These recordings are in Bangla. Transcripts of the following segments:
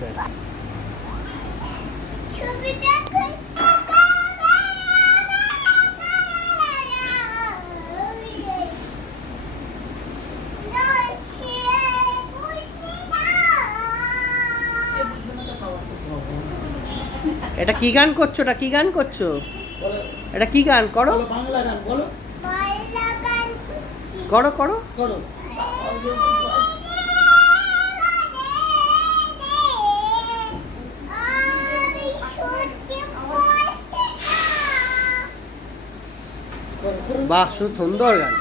ব্যাস। এটা কি গান করছো? এটা কি গান করছো? এটা কি গান করো? বাংলা গান বলো। করো করো। করো। বাহ, সুন্দর গান।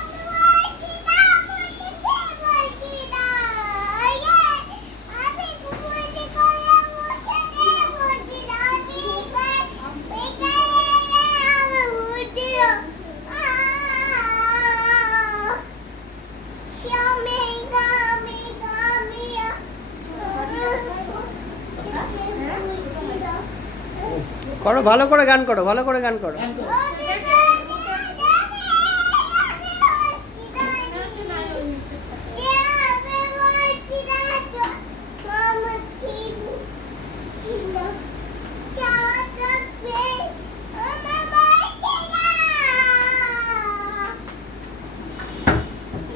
করো, ভালো করে গান করো, ভালো করে গান করো।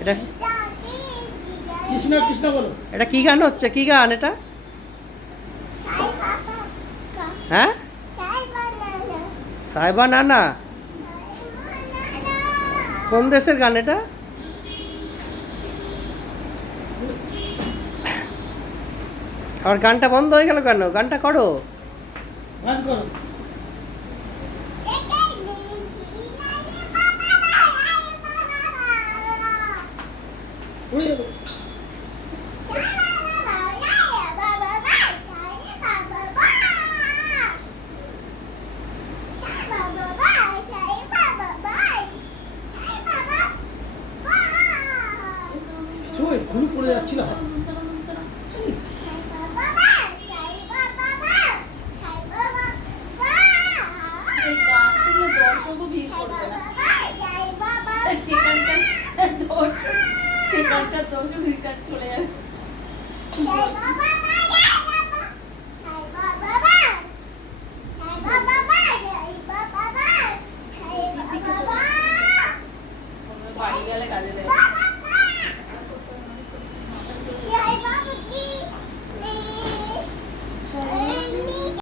এটা কৃষ্ণ কৃষ্ণ বলো। এটা কি গান হচ্ছে? কি গান এটা? হ্যাঁ, সাইবা নানা। কোন দেশের গান এটা? আর গানটা বন্ধ হয়ে গেল কেন? গানটা করো। গান করো। উড়ে যাবো। ছুঁয়ে ধুলো পড়ে যাচ্ছিল। সেখানকার দর্শক রিটার্ন চলে যাবে।